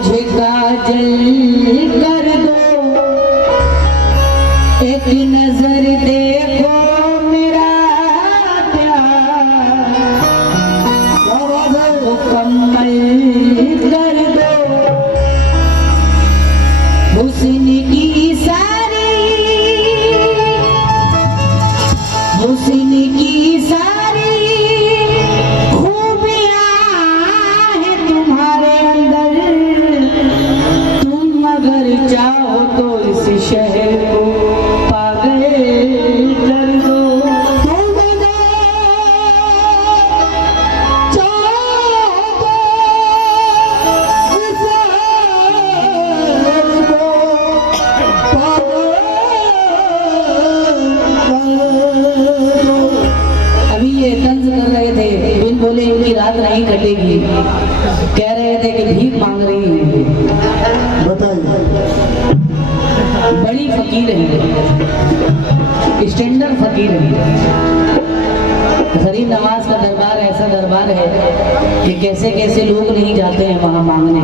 मुझे काजल कर दो, एक नजर देखो मेरा प्यार, मुकम्मल कर दो हुस्न की सारी, हुस्न की सारी खूबियां हैं तुम्हारे अंदर। तुम अगर चाहो तो इस शहर को पागल कर दो। तुम चाहो तो इस शहर को अभी ये तंज कर रहे थे, बिन बोले इनकी रात नहीं कटेगी, कह रहे थे कि भीख मांग रही है। बताइए। बड़ी फकीर है, स्टैंडर्ड फकीर है। गरीब नवाज का दरबार ऐसा दरबार है कि कैसे कैसे लोग नहीं जाते हैं वहाँ मांगने।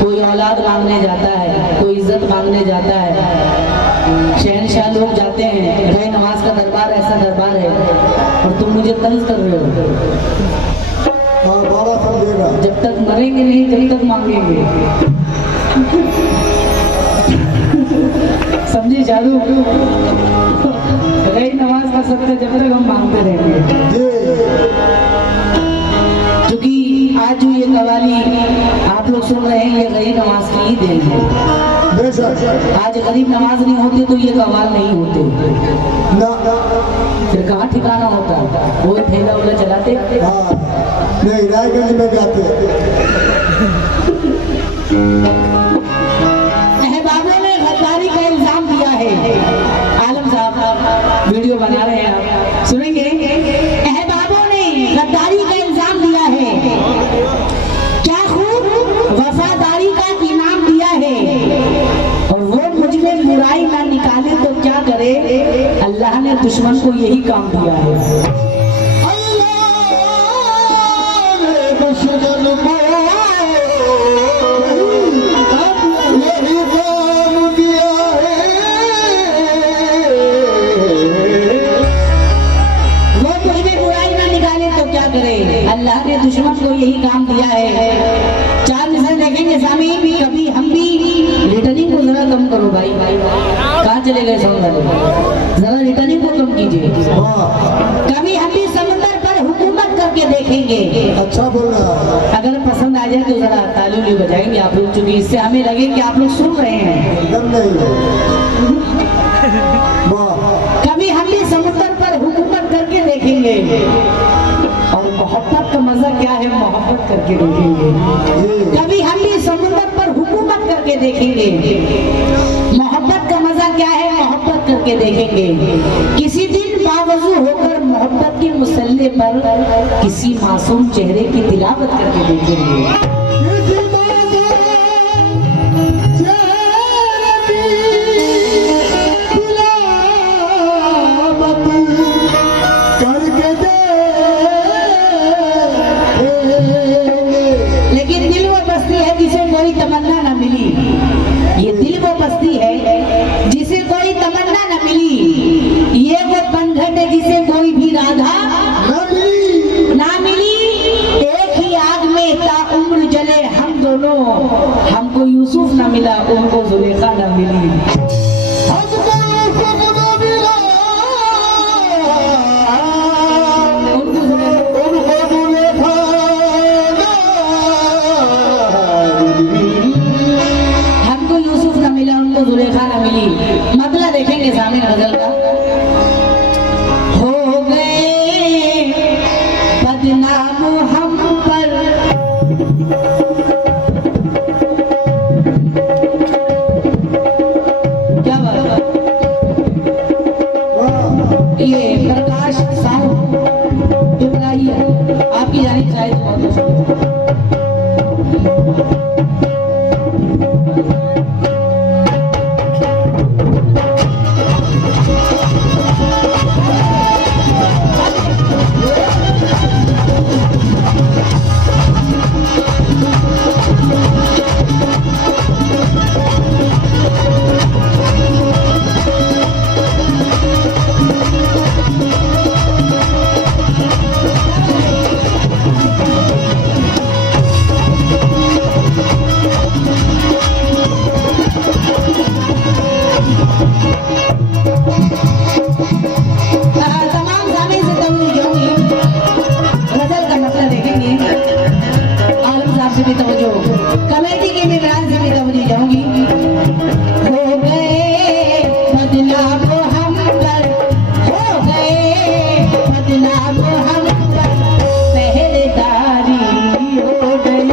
कोई औलाद मांगने जाता है, कोई इज्जत मांगने जाता है, शहनशाह लोग जाते हैं। भाई नवाज का दरबार ऐसा दरबार है और तुम मुझे तंज कर रहे हो। बाबा समझेगा। जब तक मरेंगे नहीं जब तक मांगेंगे। समझे जादू? भाई नवाज का सत्य जब तक हम मांगते रहेंगे। क्योंकि आज जो ये कवाली आप लोग सुन रहे हैं ये गरीब नवाज की ही देन है। आज गरीब नवाज नहीं होते तो ये कवाल नहीं होते ना। फिर कहाँ ठिकाना होता, वो ठेला उला चलाते। नहीं, रायगंज में जाते। अहबाबों ने गद्दारी का इल्जाम दिया है। आलम साहब वीडियो बना रहे हैं, आप सुनेंगे। अहबाबों ने गद्दारी का इल्जाम दिया है, क्या खूब वफादारी का इनाम दिया है, और वो मुझ में बुराई ना निकाले तो क्या करे। अल्लाह ने दुश्मन को यही काम दिया है। अल्लाह ने दुश्मन को यही काम दिया है। चार मिसाल देखेंगे सामी, कभी हम भी रिटर्निंग को जरा कम करो भाई। कहाँ चले गए सौंदर्य, जरा रिटर्निंग को कम कीजिए। कभी हम भी समुद्र पर हुकूमत करके देखेंगे। अच्छा बोल रहा। अगर पसंद आ जाए तो जरा ताली बजाएंगे आप लोग, चूंकि इससे हमें लगे कि आप लोग सुन रहे हैं। कभी हम भी समुद्र पर हुकूमत करके देखेंगे, और मोहब्बत का मजा क्या है मोहब्बत करके देखेंगे। कभी हम भी समुद्र पर हुकूमत करके देखेंगे, मोहब्बत का मजा क्या है मोहब्बत करके देखेंगे। किसी दिन बावजू होकर मोहब्बत के मुसल्ले पर किसी मासूम चेहरे की तिलावत करके देखेंगे। तमन्ना न मिली, ये दिल वो बस्ती है जिसे कोई तमन्ना न मिली, ये वो बंधन है जिसे कोई भी राधा ना मिली। एक ही आग में ताउम्र जले हम दोनों, हमको यूसुफ न मिला उनको जुलेखा न मिली। जुलेखा न मिली। मतलब देखेंगे सामने गजल का। हो गए बदनाम हम पर, क्या बात है। ये प्रकाश साउंड इब्राहिम आपकी जानी शायद बहुत अच्छा। से भी तवज्जो, कमेटी के मेहमान से भी तवज्जो जाऊंगी। हो गए बदनाम हम पर, हो गए बदनाम हम पर, पहरेदारी हो गई।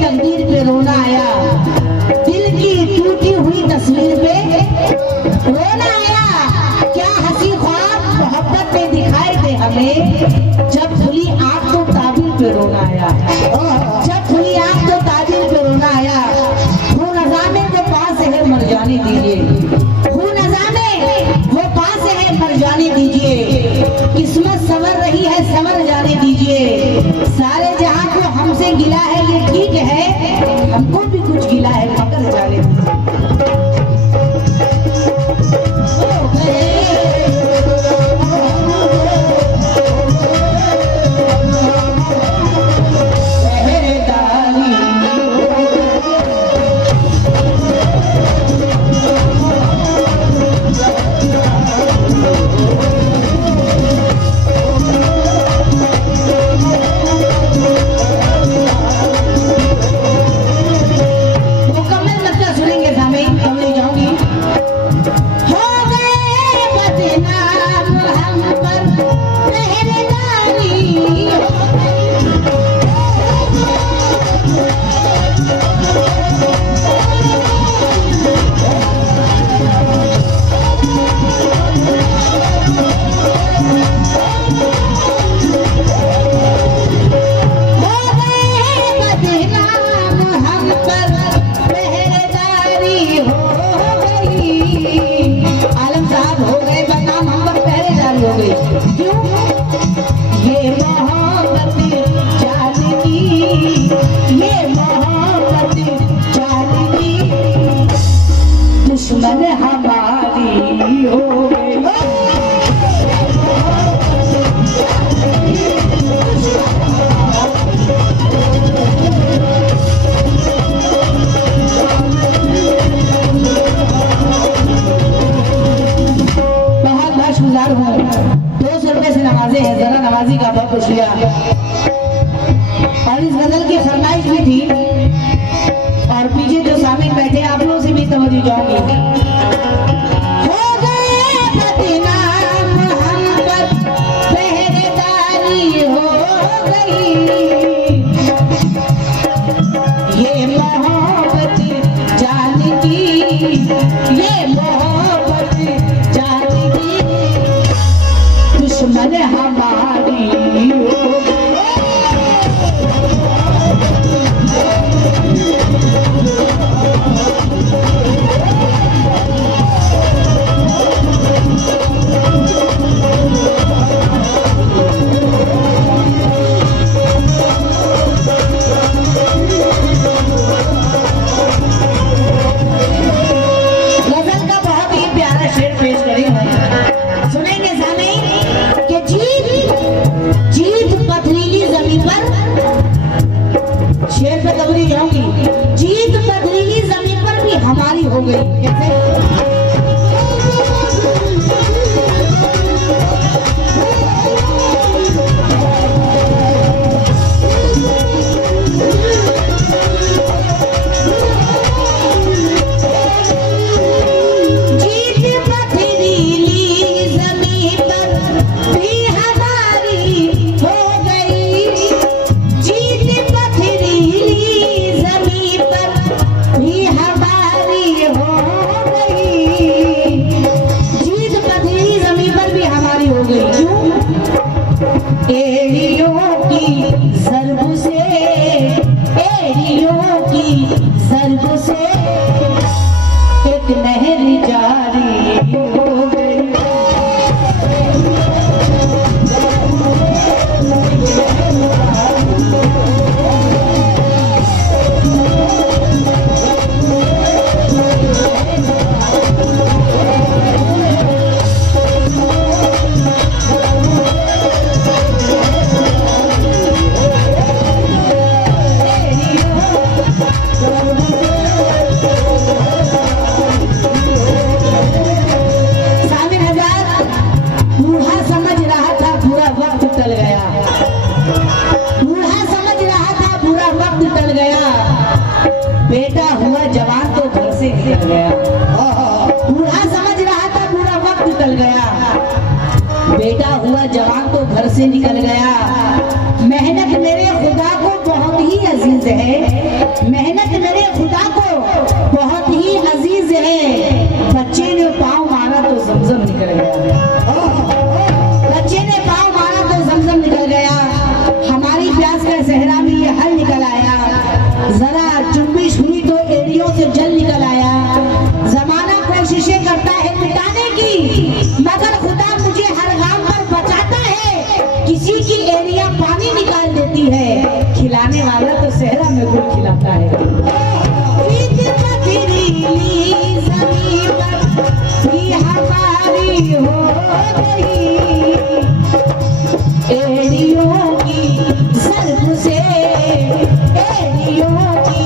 तकदीर पे रोना आया, दिल की टूटी हुई तस्वीर पे रोना आया। क्या हंसी ख्वाब मोहब्बत में दिखाई दे हमें, जब खुली आंख तो ताबीर पे रोना आया, जब खुली आंख तो ताबीर पे रोना आया। वो नजामे वो पास है मर जाने दीजिए, वो नजामे वो पास है मर जाने दीजिए। किस्मत संवर रही है संवर जाने दीजिए। सारे जहां को हमसे गिला है ये ठीक है, हमको भी कुछ गिला है मगर जाने दुश्मन हमारी हो गई। बहुत शुक्रिया हूँ। 200 रुपए से नवाजे हैं, जरा नवाजी का बहुत शुक्रिया। और इस गजल की फरमाइश भी थी और पीछे जो सामिल बैठे आप लोगों से भी तवज्जो चाहूंगी। हो गए बदनाम हम पर, पहरेदारी हो गई। ये मोहब्बत जान की, ये मोहब्बत जान की, दुश्मन हमारी हो। शेर पे तवरी जाऊंगी। जीत पथरीली जमीन पर भी हमारी हो गई। कैसे? नहर जारी हो गई। हुआ जवान तो घर से निकल गया। मेहनत मेरे खुदा को बहुत ही अजीज है, मेहनत मेरे खुदा को बहुत ही अजीज है। बच्चे ने पाँव मारा तो जमजम निकल गया, बच्चे ने पाँव मारा तो जमजम निकल गया। हमारी प्यास का सहरा में ये हल निकल आया, जरा जुम्बिश हुई तो एड़ियों से जल निकल आया। जमाना कोशिशें करता है मिटाने की, मगर खुदा मुझे हर गाम पर बचाता है। किसी की एड़ियां पानी निकाल देती है, खिलाने वाला तो सहरा में गुल खिलाता है। हमारी हो गई एड़ियों की ज़र्ब से, एड़ियों की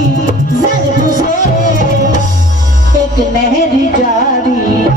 ज़र्ब से एक नहर जारी हो।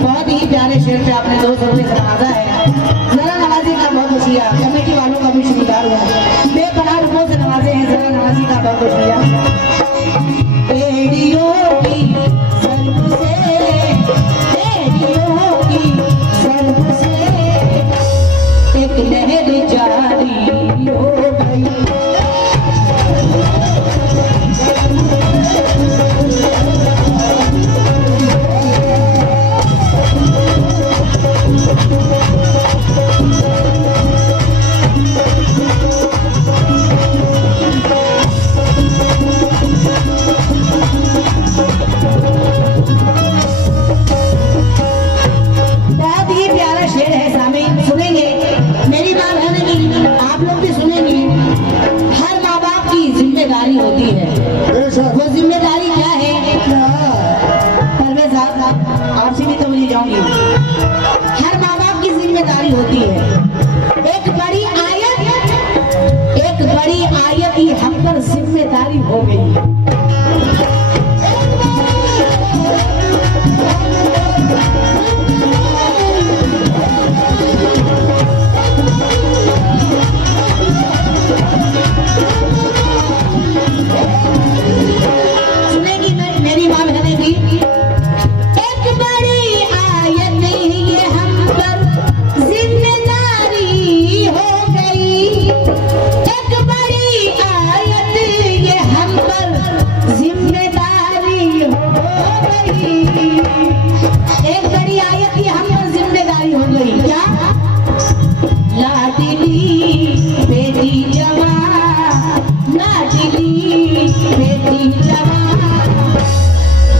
बहुत ही प्यारे शेर पे आपने 200 रुपये से नवाजा है। जरा नवाजी का बहुत शुक्रिया, कमेटी वालों का भी शुक्रगुजार हूँ। बेपनाह रुपयों से नवाजे हैं, जरा नवाजी का बहुत शुक्रिया। एड़ियों की ज़र्ब से, एड़ियों की ज़र्ब से एक लहर जारी हो गई। होती है वो जिम्मेदारी क्या है? परवेज साहब आपसे भी तो मिल जाऊंगी। हर माँ बाप की जिम्मेदारी होती है। एक बड़ी आयत ही हम पर जिम्मेदारी हो गई।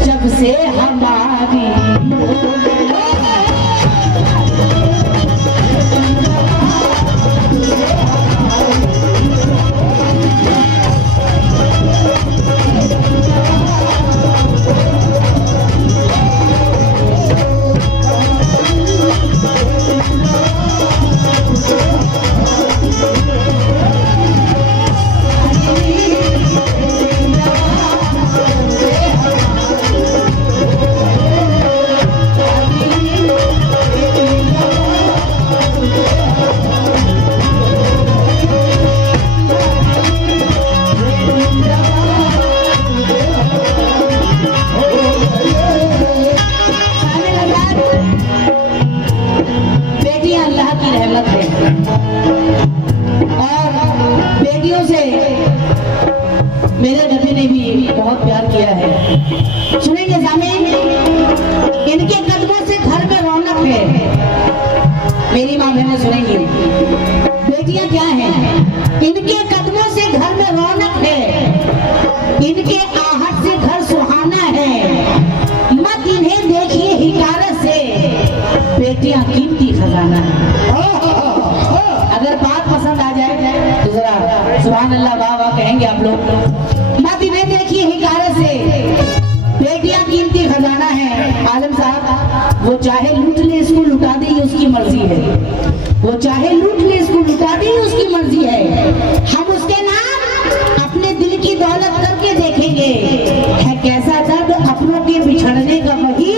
जब से हमारी मेरे नबी ने भी बहुत प्यार किया है। सुनेंगे सामीन, इनके कदमों से घर में रौनक है। मेरी माँ बहनें सुनेंगी, बेटियां क्या हैं? इनके कदमों से घर में रौनक है, इनके आहट से घर सुहाना है। मत इन्हें देखिए हिकारत से, बेटियां कीमती खजाना है। अगर बात पसंद आ जाए तो जरा सुभान अल्लाह, वाह वाह कहेंगे आप लोग। बाकी में देखिए हिकारत से बेटियां कीमती खजाना है आलम साहब, वो चाहे लूट ले इसको लुटा दे ये उसकी मर्जी है, वो चाहे लूट ले इसको लुटा दे ये उसकी मर्जी है। हम उसके नाम अपने दिल की दौलत करके देखेंगे, है कैसा दर्द अपनों के बिछड़ने का वही,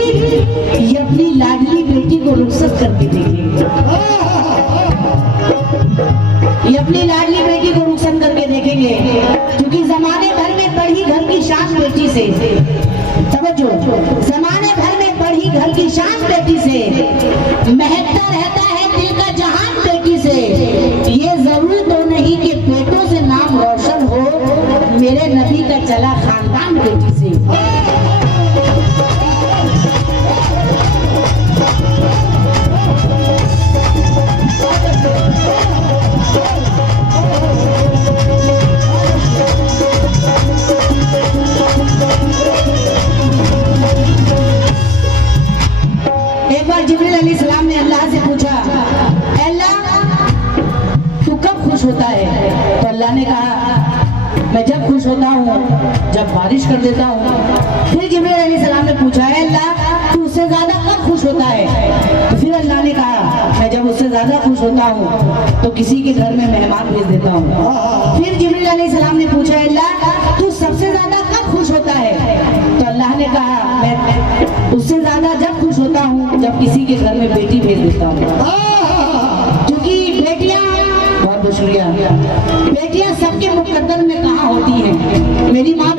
ये अपनी लाडली बेटी को रुखसत करके देखेंगे, ये अपनी लाडली बेटी को रुखसत करके देखेंगे। क्योंकि जमाने भर में बढ़ी घर की शान बेटी से, समझो, जमाने भर में बढ़ी घर की शान बेटी से, महकता रहता है दिल का जहान बेटी से। ये जरूर तो नहीं कि बेटों से नाम रोशन हो, मेरे नबी का चला खानदान बेटी से। एक बार जिब्रील अलैहिस्सलाम ने अल्लाह से पूछा, अल्लाह तू कब खुश होता है? तो अल्लाह ने कहा, मैं जब खुश होता हूँ जब बारिश कर देता हूँ। फिर जिब्रील अलैहिस्सलाम ने पूछा, अल्लाह तू उससे ज्यादा कब खुश होता है? तो फिर अल्लाह ने कहा, मैं जब उससे ज्यादा खुश होता हूँ तो किसी के घर में मेहमान भेज देता हूँ। फिर जिब्रील अलैहिस्सलाम ने पूछा, अल्लाह तू सबसे ज्यादा कब खुश होता है? तो अल्लाह ने कहा, मैं उससे ज्यादा जब खुश होता हूँ जब किसी के घर में बेटी भेज देता हूँ। क्योंकि बेटियां, बहुत बहुत शुक्रिया, बेटियां सबके मुकद्दर में कहाँ होती हैं। मेरी माँ